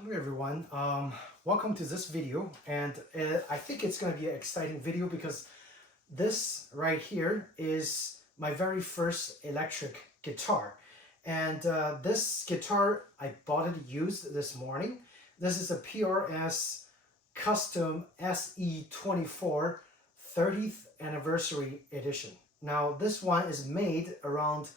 Hello everyone, welcome to this video, and I think it's going to be an exciting video because this right here is my very first electric guitar, and this guitar I bought it used this morning. This is a PRS Custom SE 30th anniversary edition. Now this one is made around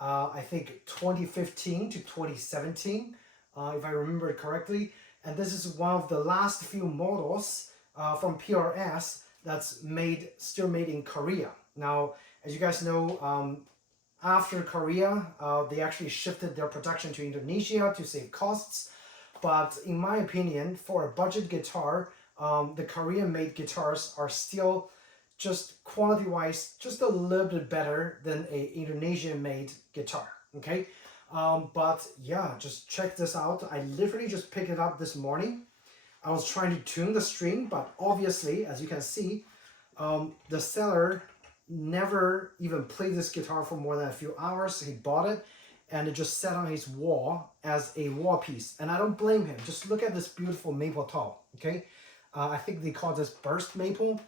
I think 2015 to 2017. If I remember it correctly. And this is one of the last few models from PRS that's still made in Korea. Now, as you guys know, after Korea, they actually shifted their production to Indonesia to save costs. But in my opinion, for a budget guitar, the Korean-made guitars are still just quality-wise just a little bit better than a Indonesian-made guitar. Okay. But yeah, just check this out. I literally just picked it up this morning. I was trying to tune the string, but obviously, as you can see, the seller never even played this guitar for more than a few hours. He bought it and it just sat on his wall as a wall piece. And I don't blame him. Just look at this beautiful maple top, okay? I think they call this burst maple.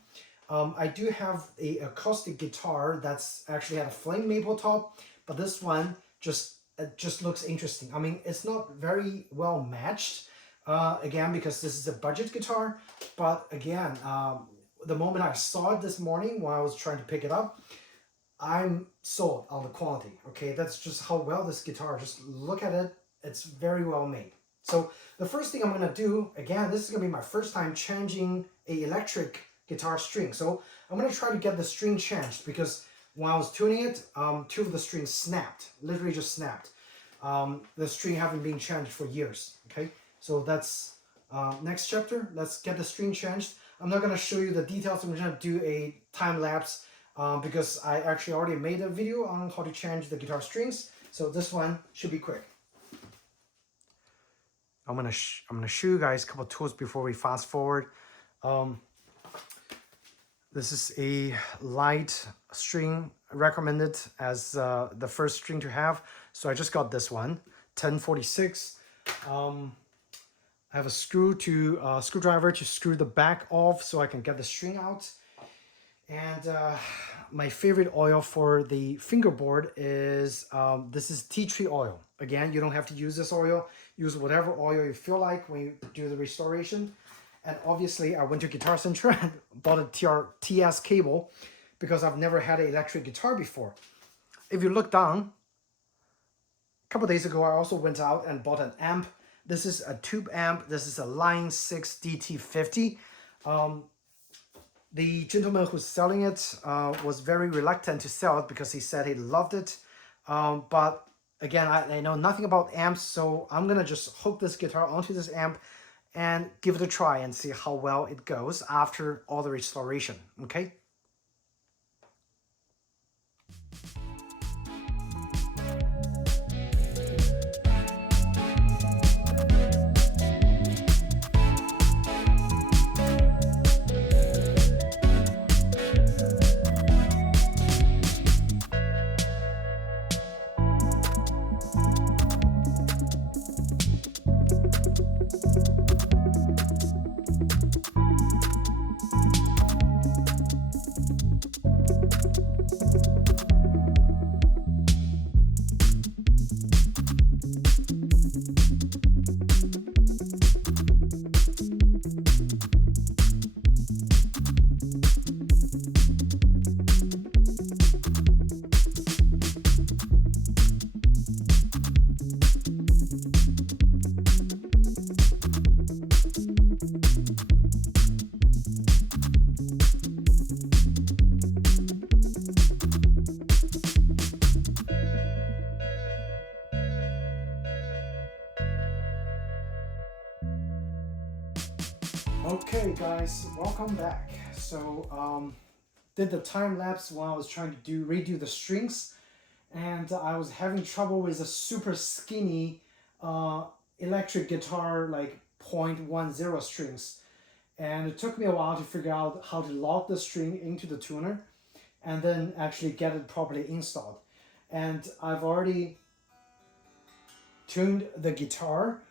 I do have a acoustic guitar that's actually had a flame maple top, but this one it just looks interesting. I mean, it's not very well matched, again, because this is a budget guitar. But again, the moment I saw it this morning when I was trying to pick it up, I'm sold on the quality. Okay, that's just how well this guitar, just look at it, it's very well made. So the first thing I'm gonna do, again, this is gonna be my first time changing a electric guitar string. So I'm gonna try to get the string changed because when I was tuning it, two of the strings snapped, literally just snapped. The string haven't been changed for years, okay? So that's next chapter. Let's get the string changed. I'm not gonna show you the details. I'm gonna do a time lapse because I actually already made a video on how to change the guitar strings. So this one should be quick. I'm gonna show you guys a couple of tools before we fast forward. This is a light string recommended as the first string to have. So I just got this one, 1046. I have a screwdriver to screw the back off so I can get the string out. And my favorite oil for the fingerboard is, this is tea tree oil. Again, you don't have to use this oil. Use whatever oil you feel like when you do the restoration. And obviously, I went to Guitar Center and bought a TS cable because I've never had an electric guitar before. If you look down, a couple days ago, I also went out and bought an amp. This is a tube amp. This is a Line 6 DT50. The gentleman who's selling it was very reluctant to sell it because he said he loved it. But again, I know nothing about amps, so I'm gonna just hook this guitar onto this amp and give it a try and see how well it goes after all the restoration, okay? Okay guys, welcome back. So did the time lapse while I was trying to redo the strings, and I was having trouble with a super skinny electric guitar, like 0.10 strings, and it took me a while to figure out how to lock the string into the tuner and then actually get it properly installed. And I've already tuned the guitar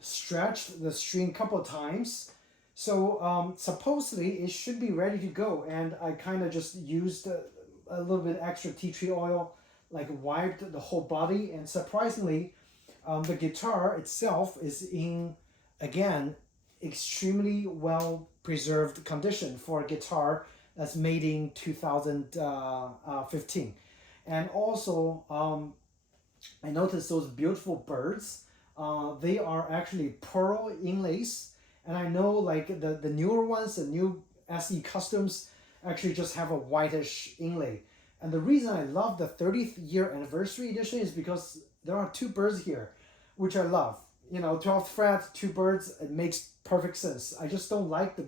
stretched the string a couple of times. So supposedly it should be ready to go, and I kind of just used a little bit extra tea tree oil, like wiped the whole body, and surprisingly, the guitar itself is in, again, extremely well preserved condition for a guitar that's made in 2015. And also, I noticed those beautiful birds. They are actually pearl inlays, and I know like the newer ones, the new SE Customs, actually just have a whitish inlay. And the reason I love the 30th year anniversary edition is because there are two birds here, which I love. You know, 12th fret, two birds, it makes perfect sense. I just don't like the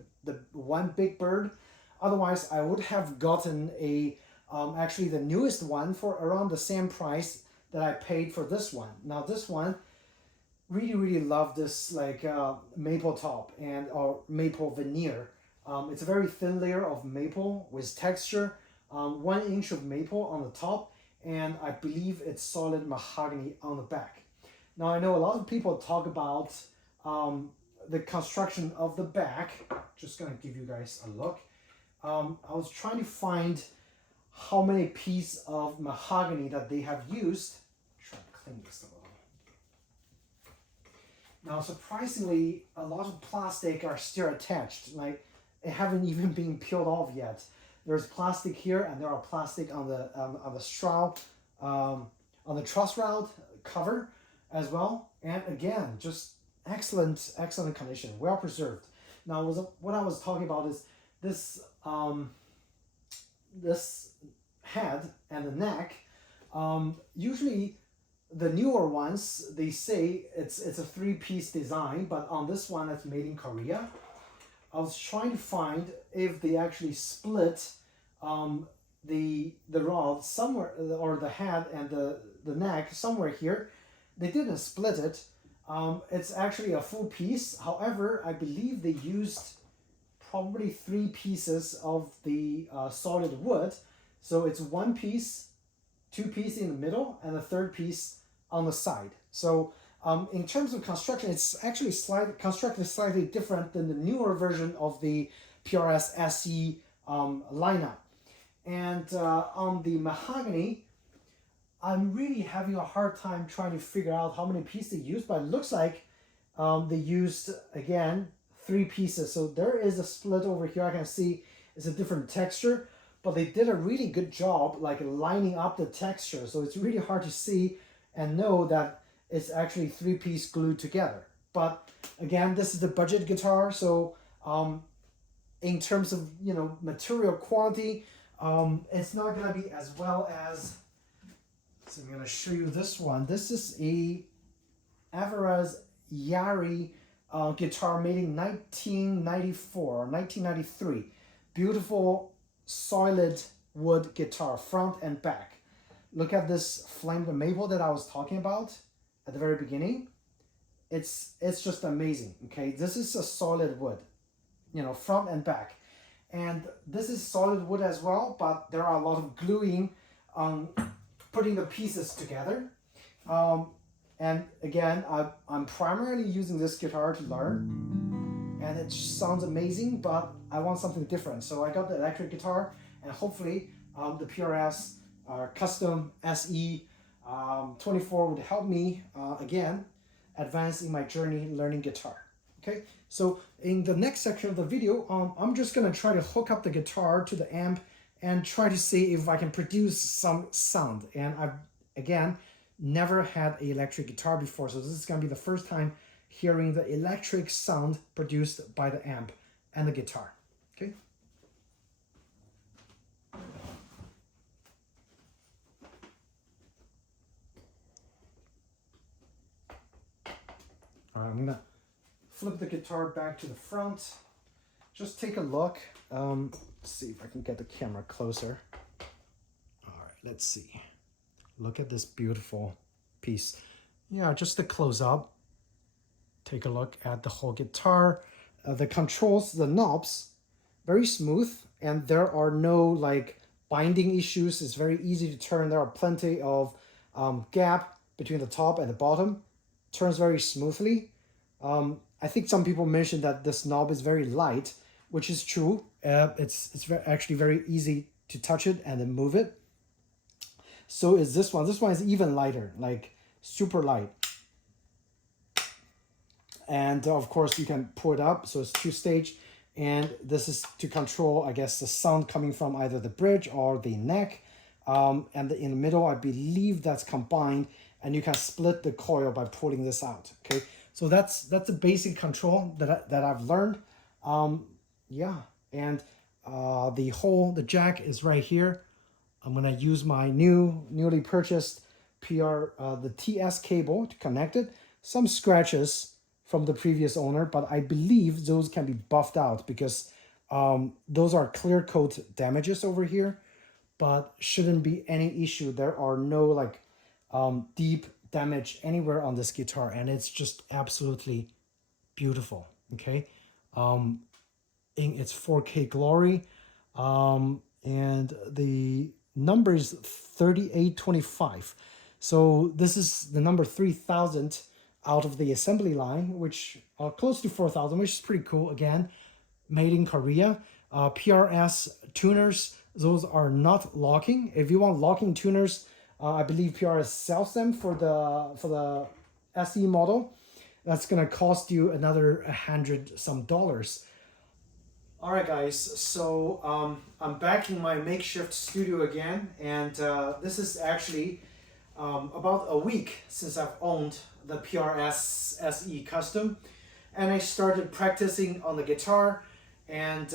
one big bird. Otherwise, I would have gotten a actually the newest one for around the same price that I paid for this one. Now this one, really love this like maple top and or maple veneer. It's a very thin layer of maple with texture, 1 inch of maple on the top, and I believe it's solid mahogany on the back. Now I know a lot of people talk about the construction of the back. Just gonna give you guys a look. I was trying to find how many pieces of mahogany that they have used. Try to clean this a little. Now, surprisingly, a lot of plastic are still attached. Like, it haven't even been peeled off yet. There's plastic here, and there are plastic on the shroud, on the truss rod cover as well. And again, just excellent condition, well preserved. Now, what I was talking about is this this head and the neck. Usually the newer ones, they say it's a 3-piece design, but on this one it's made in Korea. I was trying to find if they actually split the rod somewhere, or the head and the neck somewhere here. They didn't split it. It's actually a full piece. However, I believe they used probably 3 pieces of the solid wood. So it's 1 piece, 2 pieces in the middle, and a 3rd piece on the side. So in terms of construction, it's actually constructed slightly different than the newer version of the PRS SE lineup. And on the mahogany, I'm really having a hard time trying to figure out how many pieces they used, but it looks like they used, again, 3 pieces. So there is a split over here. I can see it's a different texture, but they did a really good job like lining up the texture. So it's really hard to see and know that it's actually 3-piece glued together. But again, this is the budget guitar. So in terms of, you know, material quality, it's not gonna be as well as, so I'm gonna show you this one. This is a Alvarez Yari guitar made in 1994, 1993. Beautiful solid wood guitar, front and back. Look at this flamed maple that I was talking about at the very beginning. It's just amazing. Okay, this is a solid wood, you know, front and back. And this is solid wood as well, but there are a lot of gluing on putting the pieces together. And again, I'm primarily using this guitar to learn, and it sounds amazing, but I want something different. So I got the electric guitar, and hopefully the PRS Custom SE 24 would help me again advance in my journey learning guitar. Okay, so in the next section of the video, I'm just gonna try to hook up the guitar to the amp and try to see if I can produce some sound. And I've, again, never had an electric guitar before, so this is gonna be the first time hearing the electric sound produced by the amp and the guitar. Okay. All right, I'm gonna flip the guitar back to the front. Just take a look. Let's see if I can get the camera closer. All right, let's see. Look at this beautiful piece. Yeah, just to close up. Take a look at the whole guitar. The controls, the knobs, very smooth, and there are no like binding issues. It's very easy to turn. There are plenty of gap between the top and the bottom. turns very smoothly. I think some people mentioned that this knob is very light, which is true. It's actually very easy to touch it and then move it. So is this one. This one is even lighter, like super light. And of course you can pull it up, so it's 2-stage. And this is to control, I guess, the sound coming from either the bridge or the neck. And in the middle, I believe that's combined, and you can split the coil by pulling this out. Okay, so that's the basic control that I've learned. Yeah, and the jack is right here. I'm gonna use my newly purchased the TS cable to connect it. Some scratches from the previous owner, but I believe those can be buffed out because those are clear coat damages over here, but shouldn't be any issue. There are no like deep damage anywhere on this guitar, and it's just absolutely beautiful. Okay, in its 4K glory, and the number is 3825. So this is the number 3000 out of the assembly line, which are close to 4000, which is pretty cool. Again, made in Korea. PRS tuners, those are not locking. If you want locking tuners, I believe PRS sells them for the SE model. That's gonna cost you another $100 some. All right, guys, so I'm back in my makeshift studio again, and this is actually about a week since I've owned the PRS SE Custom, and I started practicing on the guitar. And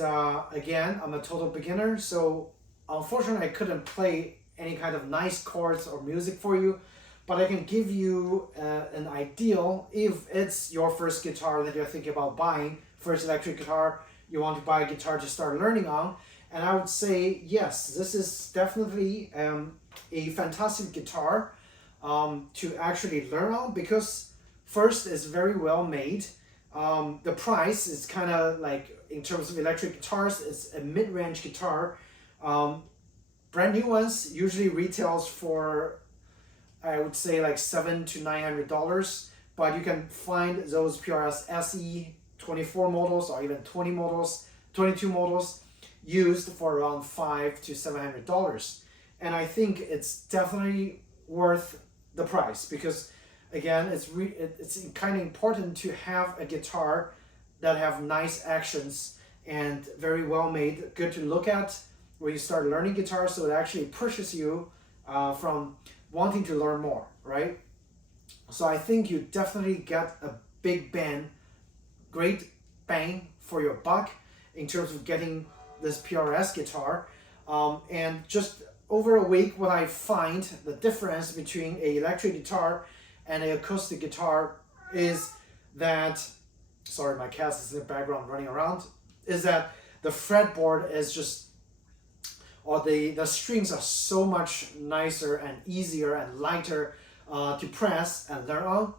again, I'm a total beginner, so unfortunately I couldn't play any kind of nice chords or music for you, but I can give you an ideal if it's your first guitar that you're thinking about buying, first electric guitar, you want to buy a guitar to start learning on. And I would say, yes, this is definitely a fantastic guitar to actually learn on, because first, it's very well made. The price is kind of like, in terms of electric guitars, it's a mid-range guitar. Brand new ones usually retails for, I would say, like $700 to $900, but you can find those PRS SE 24 models or even 22 models used for around $500 to $700. And I think it's definitely worth the price, because again, it's kind of important to have a guitar that have nice actions and very well made, good to look at when you start learning guitar, so it actually pushes you from wanting to learn more, right? So I think you definitely get a great bang for your buck in terms of getting this PRS guitar. And just over a week, what I find the difference between an electric guitar and an acoustic guitar is that, sorry, my cat is in the background running around, is that the fretboard is just, or the strings are so much nicer and easier and lighter to press and learn on.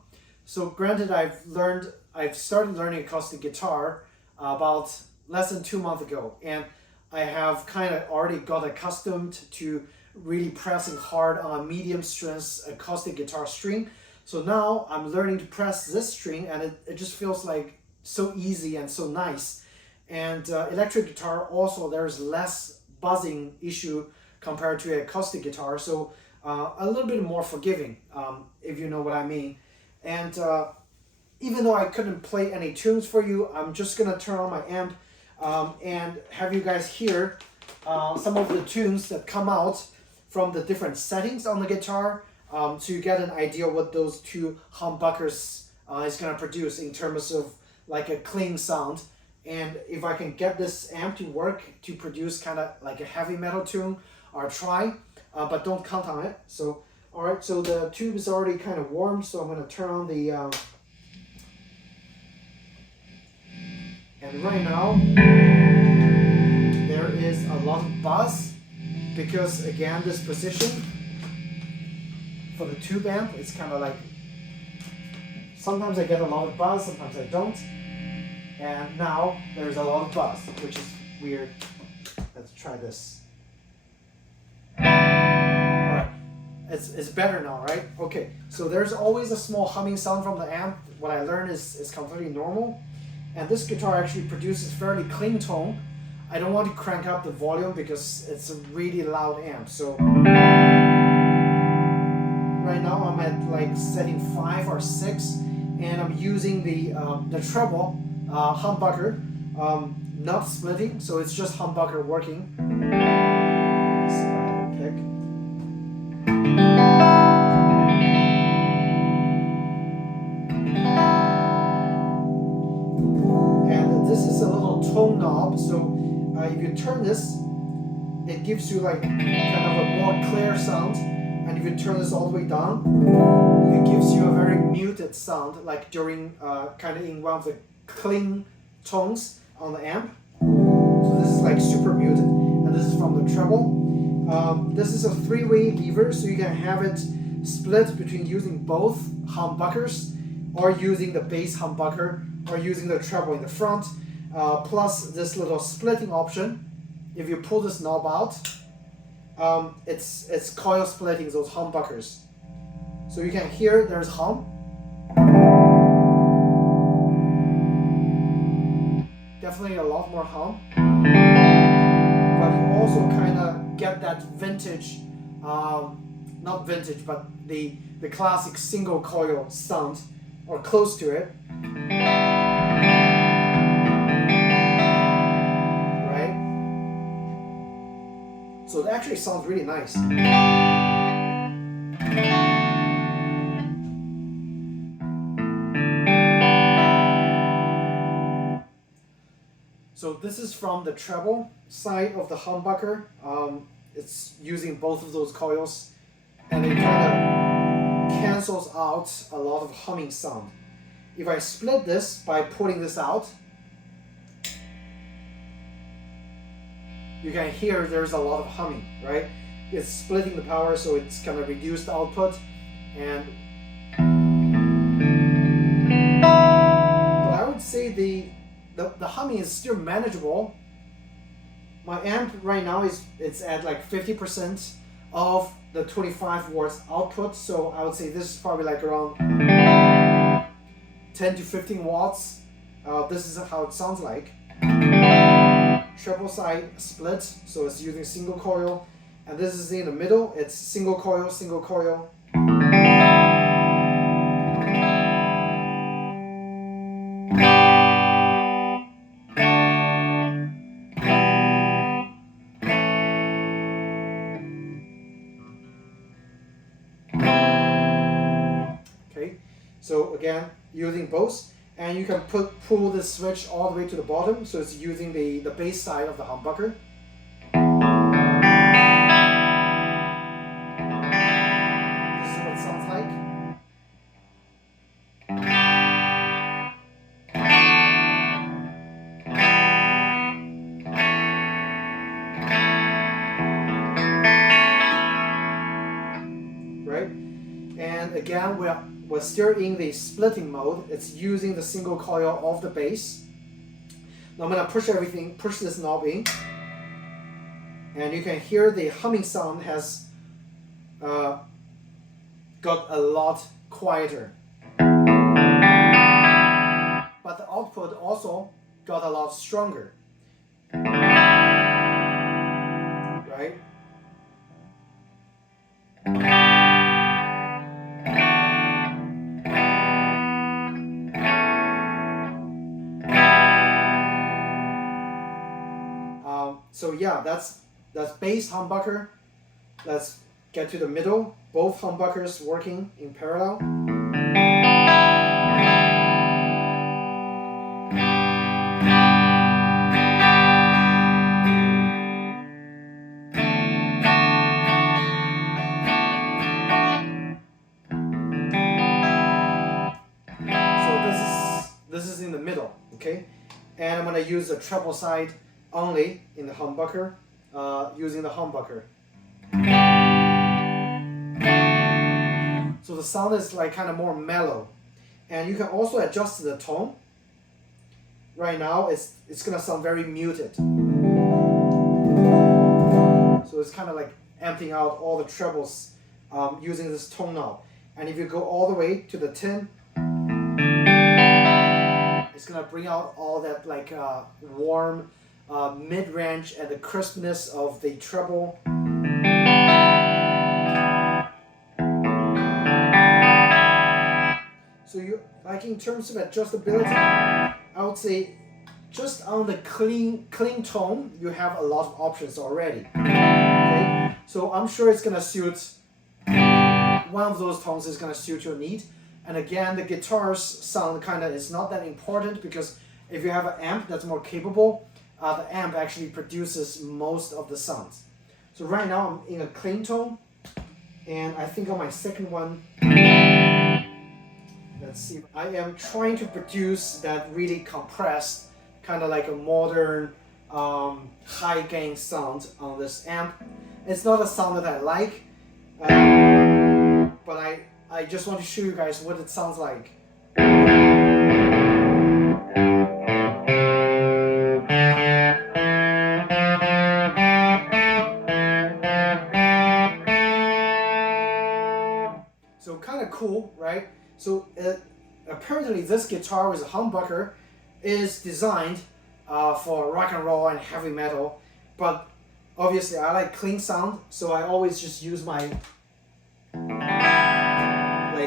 So granted, I've started learning acoustic guitar about less than 2 months ago, and I have kind of already got accustomed to really pressing hard on a medium strength acoustic guitar string. So now I'm learning to press this string, and it just feels like so easy and so nice. And electric guitar also, there's less buzzing issue compared to acoustic guitar, so a little bit more forgiving, if you know what I mean. And even though I couldn't play any tunes for you, I'm just gonna turn on my amp and have you guys hear some of the tunes that come out from the different settings on the guitar, so you get an idea what those two humbuckers is gonna produce in terms of like a clean sound. And if I can get this amp to work to produce kind of like a heavy metal tune, I'll try, but don't count on it. So, all right, so the tube is already kind of warm, so I'm gonna turn on the, and right now, there is a lot of buzz, because again, this position for the tube amp, it's kind of like, sometimes I get a lot of buzz, sometimes I don't. And now there's a lot of buzz, which is weird. Let's try this. Alright. It's better now, right? Okay, so there's always a small humming sound from the amp. What I learned is completely normal. And this guitar actually produces fairly clean tone. I don't want to crank up the volume because it's a really loud amp. So right now I'm at like setting 5 or 6, and I'm using the treble humbucker, not splitting, so it's just humbucker working. Pick. And this is a little tone knob, so if you turn this, it gives you like kind of a more clear sound, and if you turn this all the way down, it gives you a very muted sound, like during kind of in one of the clean tones on the amp. So this is like super muted, and this is from the treble. This is a 3-way lever, so you can have it split between using both humbuckers, or using the bass humbucker, or using the treble in the front, plus this little splitting option. If you pull this knob out, it's coil splitting those humbuckers. So you can hear there's hum. Definitely a lot more hum. But you also kind of get that vintage, not vintage, but the classic single coil sound, or close to it. Right? So it actually sounds really nice. So this is from the treble side of the humbucker. It's using both of those coils, and it kind of cancels out a lot of humming sound. If I split this by pulling this out, you can hear there's a lot of humming, right? It's splitting the power, so it's going to reduce the output. But I would say the humming is still manageable. My amp right now it's at like 50% of the 25 watts output, so I would say this is probably like around 10 to 15 watts. This is how it sounds like. Treble side split, so it's using single coil, and this is in the middle. It's single coil, single coil. Okay, so again, using both, and you can pull the switch all the way to the bottom, so it's using the bass side of the humbucker. This is what it sounds like. Right? And again, we're still in the splitting mode. It's using the single coil of the bass. Now I'm gonna push this knob in, and you can hear the humming sound has got a lot quieter. But the output also got a lot stronger. Right? So yeah, that's bass humbucker. Let's get to the middle. Both humbuckers working in parallel. So this is in the middle, okay? And I'm gonna use the treble side only in the humbucker, using the humbucker. So the sound is like kind of more mellow, and you can also adjust the tone. Right now it's gonna sound very muted, so it's kind of like emptying out all the trebles using this tone knob. And if you go all the way to the 10, it's gonna bring out all that like warm mid-range and the crispness of the treble. So you like in terms of adjustability, I would say just on the clean tone, you have a lot of options already. Okay, so I'm sure it's gonna suit one of those tones is gonna suit your need. And again, the guitar's sound is not that important, because if you have an amp that's more capable, the amp actually produces most of the sounds. So right now I'm in a clean tone, and I think on my second one, let's see, I am trying to produce that really compressed, kind of like a modern high gain sound on this amp. It's not a sound that I like, but I just want to show you guys what it sounds like. So kind of cool, right? So apparently this guitar with a humbucker is designed for rock and roll and heavy metal, but obviously I like clean sound, so I always just use my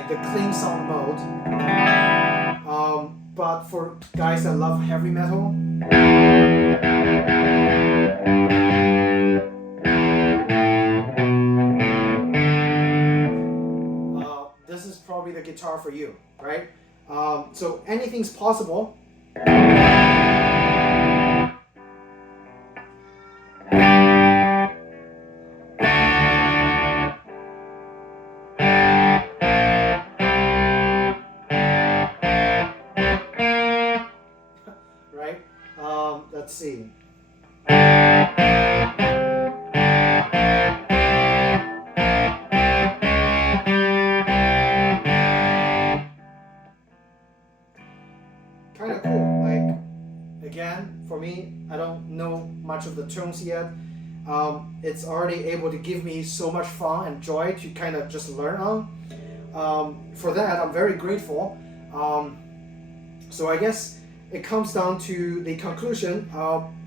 the clean sound mode. But for guys that love heavy metal, this is probably the guitar for you, right? So anything's possible. Right? Let's see. Kind of cool. Like, again, for me, I don't know much of the tones yet. It's already able to give me so much fun and joy to kind of just learn on. For that, I'm very grateful. So I guess it comes down to the conclusion.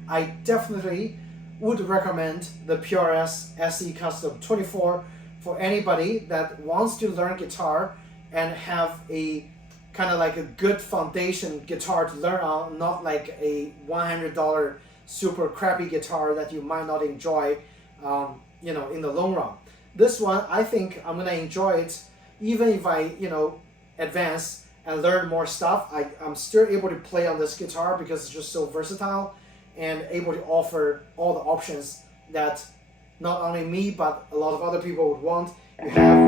I definitely would recommend the PRS SE Custom 24 for anybody that wants to learn guitar and have a kind of like a good foundation guitar to learn on, not like a $100 super crappy guitar that you might not enjoy, in the long run. This one, I think I'm gonna enjoy it, even if I, advance and learn more stuff. I'm still able to play on this guitar because it's just so versatile and able to offer all the options that not only me but a lot of other people would want. You have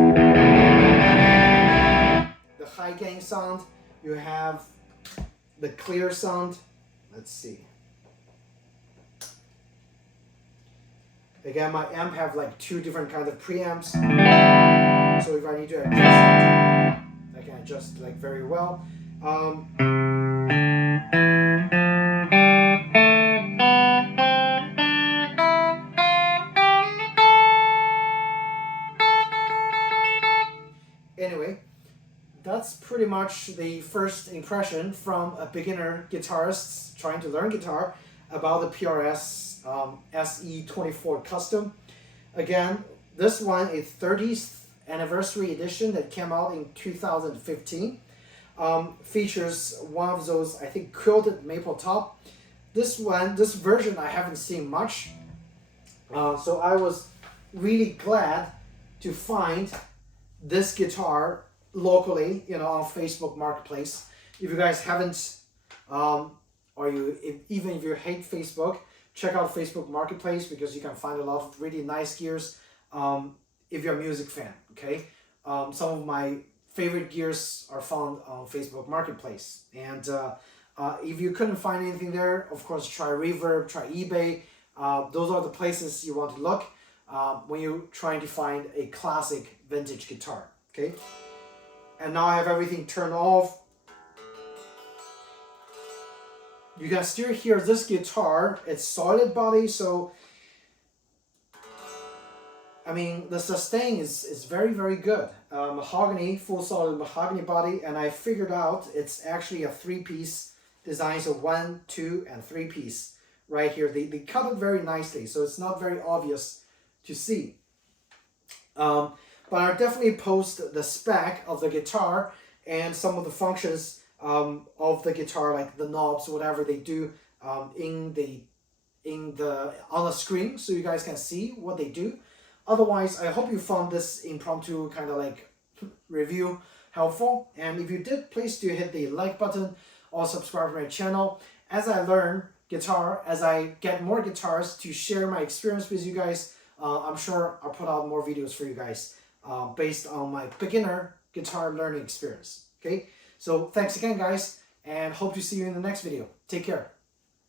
the high gain sound, you have the clear sound. Let's see. Again, my amp have like 2 different kinds of preamps, so if I need to adjust it, I can adjust like very well. Anyway, that's pretty much the first impression from a beginner guitarist trying to learn guitar about the PRS SE 24 Custom. Again, this one is 30th anniversary edition that came out in 2015. Features one of those, I think, quilted maple top. This version I haven't seen much. So I was really glad to find this guitar locally, on Facebook Marketplace. If you guys haven't, even if you hate Facebook, check out Facebook Marketplace because you can find a lot of really nice gears if you're a music fan, okay? Some of my favorite gears are found on Facebook Marketplace. And if you couldn't find anything there, of course, try Reverb, try eBay. Those are the places you want to look when you're trying to find a classic vintage guitar, okay? And now I have everything turned off. You can still hear this guitar. It's solid body, so I mean, the sustain is very, very good. Mahogany, full solid mahogany body, and I figured out it's actually a 3-piece design, so 1, 2, and 3-piece right here. They cut it very nicely, so it's not very obvious to see. But I'll definitely post the spec of the guitar and some of the functions of the guitar, like the knobs, whatever they do on the screen, so you guys can see what they do. Otherwise, I hope you found this impromptu kind of like review helpful. And if you did, please do hit the like button or subscribe to my channel. As I learn guitar, as I get more guitars to share my experience with you guys, I'm sure I'll put out more videos for you guys based on my beginner guitar learning experience. Okay, so thanks again, guys, and hope to see you in the next video. Take care.